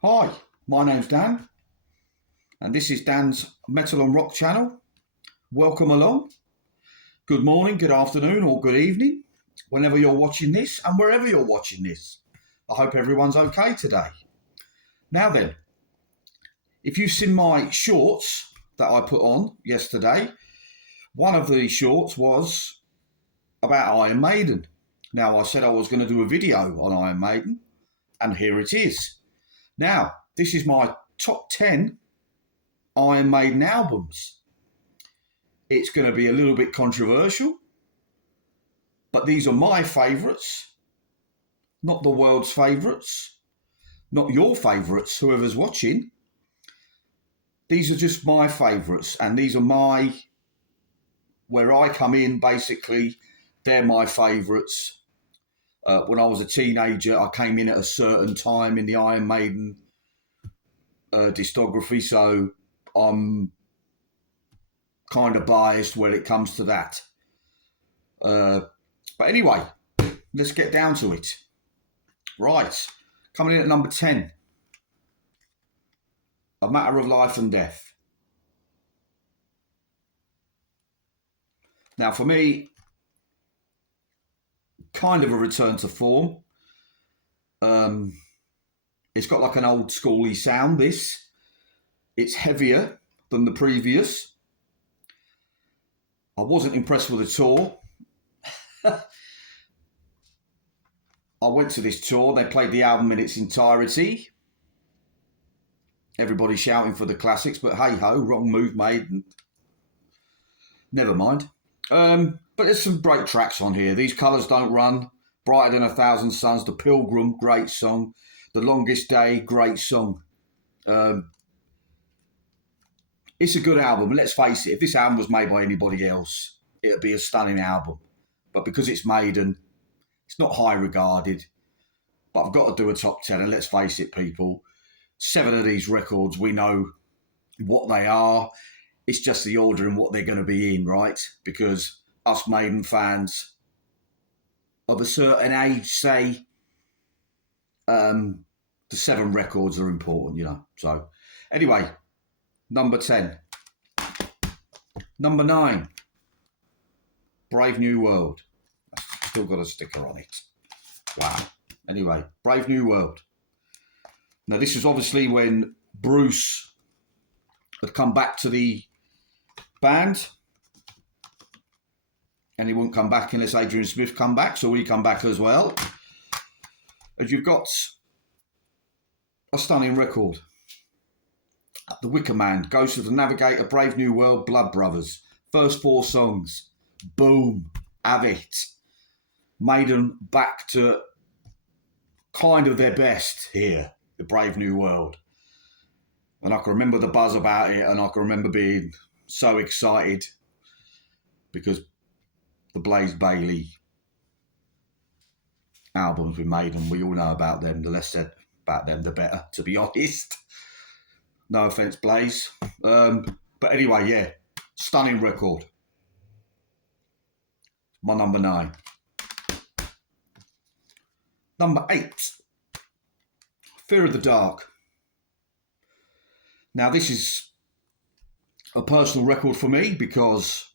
Hi, my name's Dan, and this is Dan's Metal and Rock channel. Welcome along. Good morning, good afternoon, or good evening, whenever you're watching this and wherever you're watching this. I hope everyone's okay today. Now then, if you've seen my shorts that I put on yesterday, one of the shorts was about Iron Maiden. Now, I said I was going to do a video on Iron Maiden, and here it is. Now, this is my top 10 Iron Maiden albums. It's going to be a little bit controversial, but these are my favourites, not the world's favourites, not your favourites, whoever's watching. These are just my favourites, and these are where I come in, basically. They're my favourites. When I was a teenager, I came in at a certain time in the Iron Maiden discography, so I'm kind of biased when it comes to that. But anyway, let's get down to it. Right, coming in at number 10, A Matter of Life and Death. Now, for me, kind of a return to form. It's got like an old schooly sound, this. It's heavier than the previous. I wasn't impressed with the tour. I went to this tour, they played the album in its entirety. Everybody shouting for the classics, but hey ho, wrong move made. Never mind. But there's some great tracks on here. These Colours Don't Run, Brighter Than a Thousand Suns, The Pilgrim, great song. The Longest Day, great song. It's a good album. Let's face it, if this album was made by anybody else, it'd be a stunning album. But because it's Maiden, it's not high regarded. But I've got to do a top 10, and let's face it, people, 7 of these records, we know what they are. It's just the order and what they're going to be in, right? Because us Maiden fans of a certain age say the 7 records are important, you know. So anyway, number 10. Number 9, Brave New World. I've still got a sticker on it. Wow. Anyway, Brave New World. Now, this is obviously when Bruce had come back to the band, and he wouldn't come back unless Adrian Smith come back, so we come back as well. And you've got a stunning record. The Wicker Man, Ghost of the Navigator, Brave New World, Blood Brothers. First 4 songs. Boom. Have it. Maiden back to kind of their best here, the Brave New World. And I can remember the buzz about it, and I can remember being so excited because the Blaze Bayley albums we made, and we all know about them. The less said about them, the better, to be honest. No offence, Blaze. But anyway, yeah, stunning record. My number 9. Number 8, Fear of the Dark. Now, this is a personal record for me because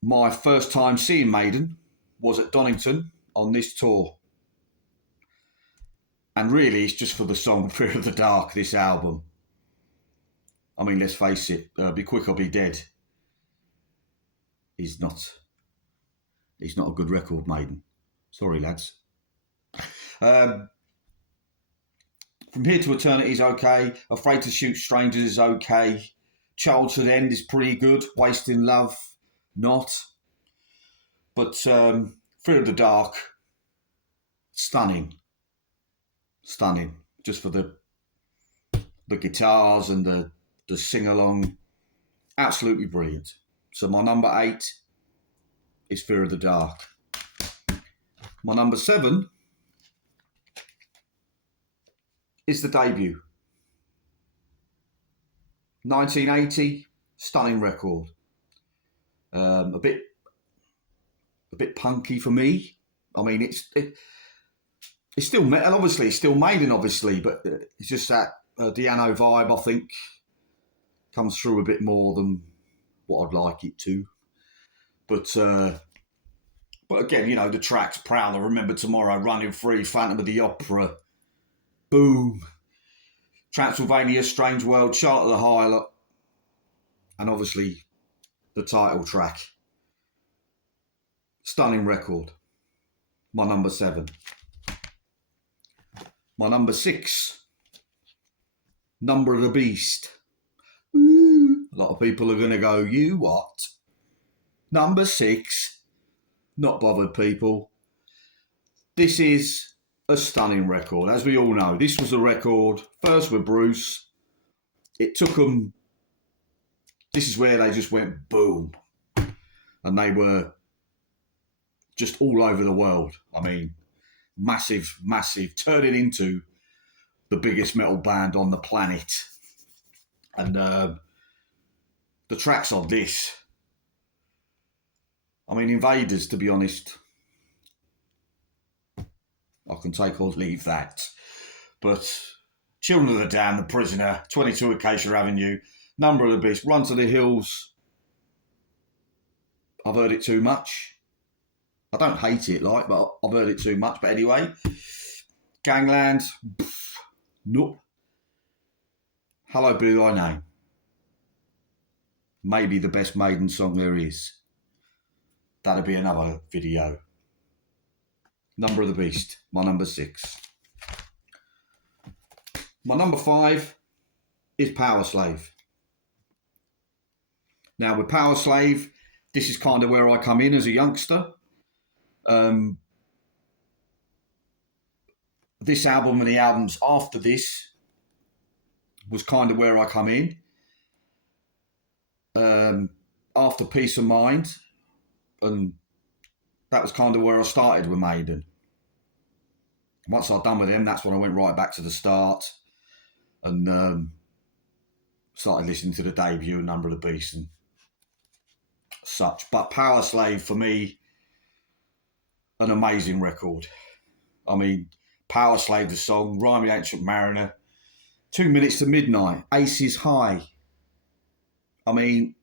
my first time seeing Maiden was at Donington on this tour. And really, it's just for the song Fear of the Dark, this album. I mean, let's face it, Be Quick or Be Dead is not a good record, Maiden. Sorry, lads. From Here to Eternity is okay. Afraid to Shoot Strangers is okay. Childhood End is pretty good. Wasting Love, not. But Fear of the Dark, stunning. Stunning. Just for the guitars and the sing-along. Absolutely brilliant. So my number 8 is Fear of the Dark. My number 7 is the debut. 1980, stunning record. A bit punky for me. I mean, it's still metal, obviously. It's still Maiden, obviously, but it's just that Diano vibe, I think, comes through a bit more than what I'd like it to. But again, you know, the tracks Prowler, Remember Tomorrow, Running Free, Phantom of the Opera, Boom, Transylvania, Strange World, Chart of the Hyla, and obviously the title track. Stunning record. My number 7. My number 6. Number of the Beast. Ooh, a lot of people are going to go, you what? Number 6. Not bothered, people. This is a stunning record. As we all know, this was a record, first with Bruce. It took them, this is where they just went boom. And they were just all over the world. I mean, massive, turning into the biggest metal band on the planet. And the tracks on this, I mean, Invaders, to be honest, I can take or leave that. But Children of the Damned, The Prisoner, 22 Acacia Avenue, Number of the Beast, Run to the Hills. I've heard it too much. I don't hate it, like, but I've heard it too much. But anyway, Gangland, nope. Hello Be Thy Name. Maybe the best Maiden song there is. That'll be another video. Number of the Beast, my number 6. My number 5 is Power Slave. Now with Power Slave, this is kind of where I come in as a youngster. This album and the albums after this was kind of where I come in. After Peace of Mind, and that was kind of where I started with Maiden. Once I'd done with them, that's when I went right back to the start and started listening to the debut, Number of the Beast and such. But Power Slave, for me, an amazing record. I mean, Power Slave, the song, Rhyme the Ancient Mariner, 2 Minutes to Midnight, Aces High. I mean,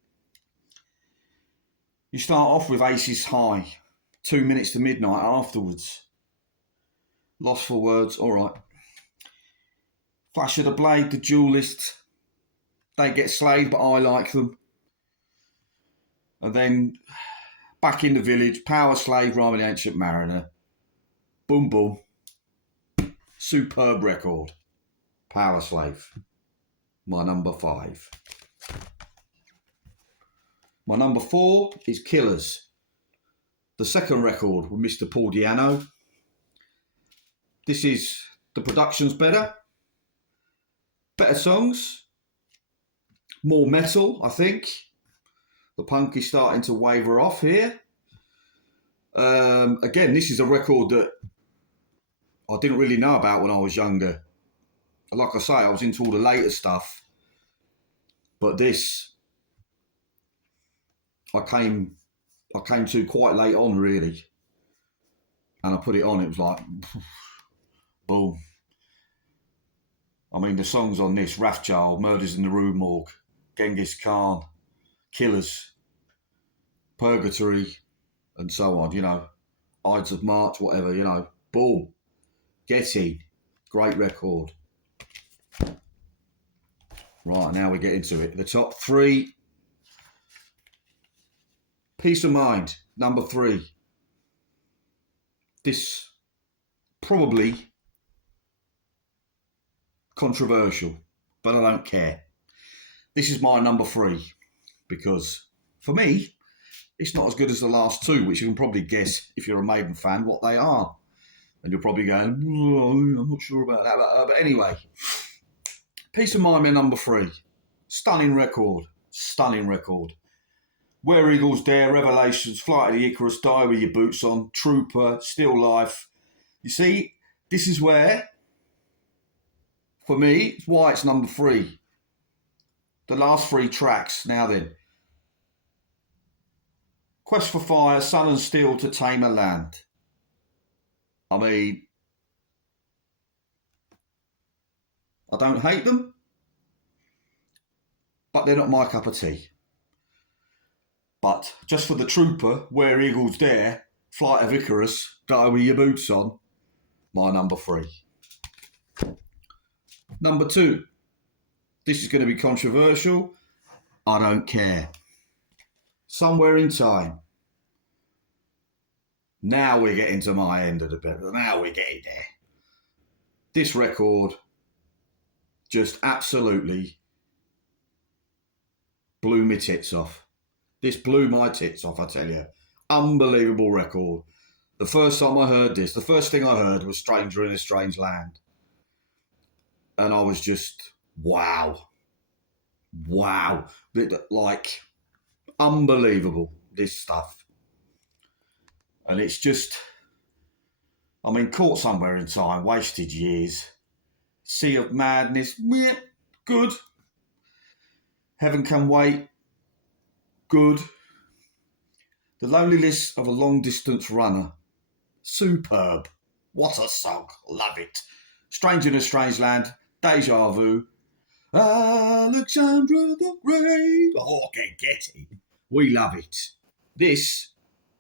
you start off with Aces High, 2 Minutes to Midnight afterwards. Lost for Words, all right. Flash of the Blade, The Duelist, they get slayed, but I like them. And then Back in the Village, Power Slave, Rhyme of the Ancient Mariner. Boom, boom. Superb record. Power Slave. My number 5. My number 4 is Killers. The second record with Mr. Paul Diano. This is, the production's better. Better songs. More metal, I think. The punk is starting to waver off here. Again, this is a record that I didn't really know about when I was younger. Like I say, I was into all the later stuff. But this, I came to quite late on, really. And I put it on, it was like, boom. I mean, the songs on this, Wrathchild, Murders in the Rue Morgue, Genghis Khan, Killers, Purgatory, and so on, you know. Ides of March, whatever, you know. Boom. Get in. Great record. Right, now we get into it. The top 3. Peace of Mind, number 3. This probably controversial, but I don't care. This is my number 3 because for me, it's not as good as the last 2, which you can probably guess if you're a Maiden fan what they are. And you're probably going, oh, I'm not sure about that. But anyway, Peace of Mind, my number 3. Stunning record. Stunning record. Where Eagles Dare, Revelations, Flight of the Icarus, Die With Your Boots On, Trooper, Still Life. You see, this is where, for me, it's why it's number 3. The last 3 tracks, now then. Quest for Fire, Sun and Steel to Tame a Land. I mean, I don't hate them, but they're not my cup of tea. But just for the trooper, Where Eagles Dare, Flight of Icarus, Go With Your Boots On, my number 3. Number 2. This is going to be controversial. I don't care. Somewhere in Time. Now we're getting to my end of the bed. Now we're getting there. This record just absolutely blew my tits off. This blew my tits off, I tell you. Unbelievable record. The first time I heard this, the first thing I heard was Stranger in a Strange Land. And I was just, wow. Wow. Like, unbelievable, this stuff. And it's just, I mean, Caught Somewhere in Time, Wasted Years, Sea of Madness, yeah, good. Heaven Can Wait, good. The Loneliness of a Long Distance Runner, superb. What a song, love it. Stranger in a Strange Land, Deja Vu, Alexandra the Great, oh, I can get it. We love it. This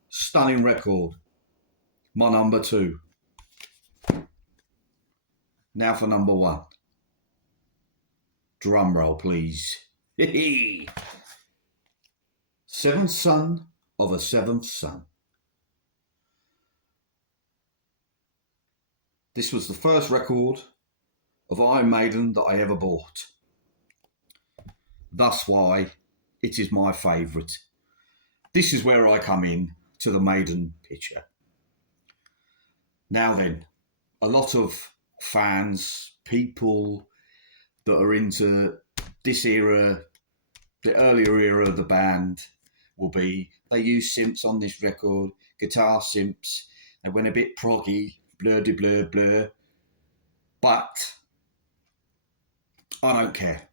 stunning record, my number 2. Now for number 1. Drum roll, please. Seventh Son of a Seventh Son. This was the first record of Iron Maiden that I ever bought. Thus why it is my favourite. This is where I come in to the Maiden picture. Now then, a lot of fans, people that are into this era, the earlier era of the band, will be, they use synths on this record, guitar synths, they went a bit proggy, blur de blur blur. But I don't care.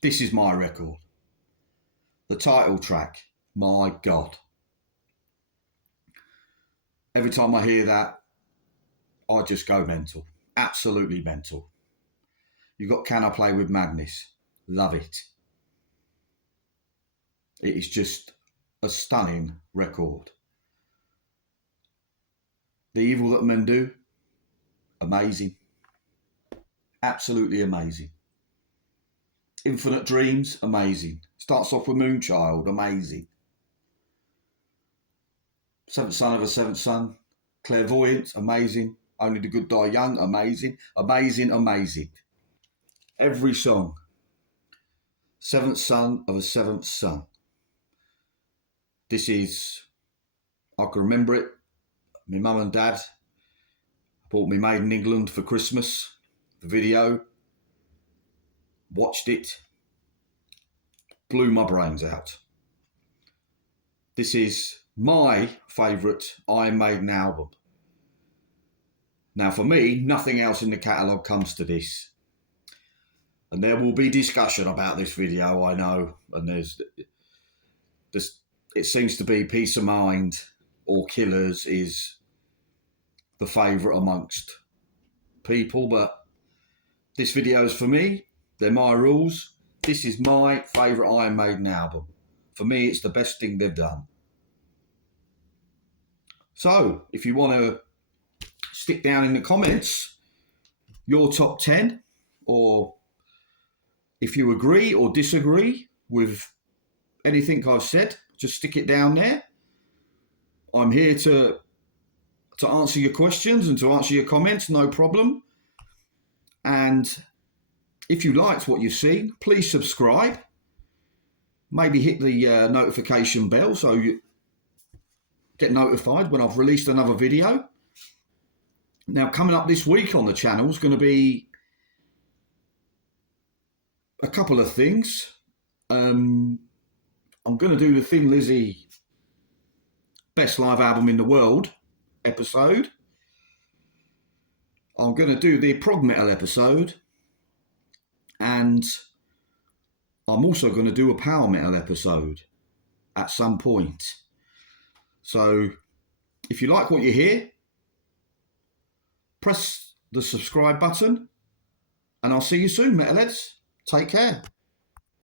This is my record. The title track, my God. Every time I hear that, I just go mental. Absolutely mental. You've got Can I Play With Madness? Love it. It is just a stunning record. The Evil That Men Do, amazing. Absolutely amazing. Infinite Dreams, amazing. Starts off with Moonchild, amazing. Seventh Son of a Seventh Son, Clairvoyant, amazing. Only the Good Die Young, amazing. Amazing, amazing. Every song. Seventh Son of a Seventh Son. This is, I can remember it. My mum and dad bought me Maiden England for Christmas. The video. Watched it. Blew my brains out. This is my favourite Iron Maiden album. Now for me, nothing else in the catalogue comes to this. And there will be discussion about this video, I know. And there's it seems to be Peace of Mind or Killers is the favourite amongst people. But this video is for me. They're my rules. This is my favourite Iron Maiden album. For me, it's the best thing they've done. So, if you want to stick down in the comments your top 10, or if you agree or disagree with anything I've said, just stick it down there. I'm here to answer your questions and to answer your comments, no problem. And if you liked what you've seen, please subscribe. Maybe hit the notification bell so you get notified when I've released another video. Now, coming up this week on the channel is going to be a couple of things. I'm going to do the Thin Lizzy Best Live Album in the World episode. I'm going to do the prog metal episode. And I'm also going to do a power metal episode at some point. So if you like what you hear, press the subscribe button and I'll see you soon, metalheads. Take care.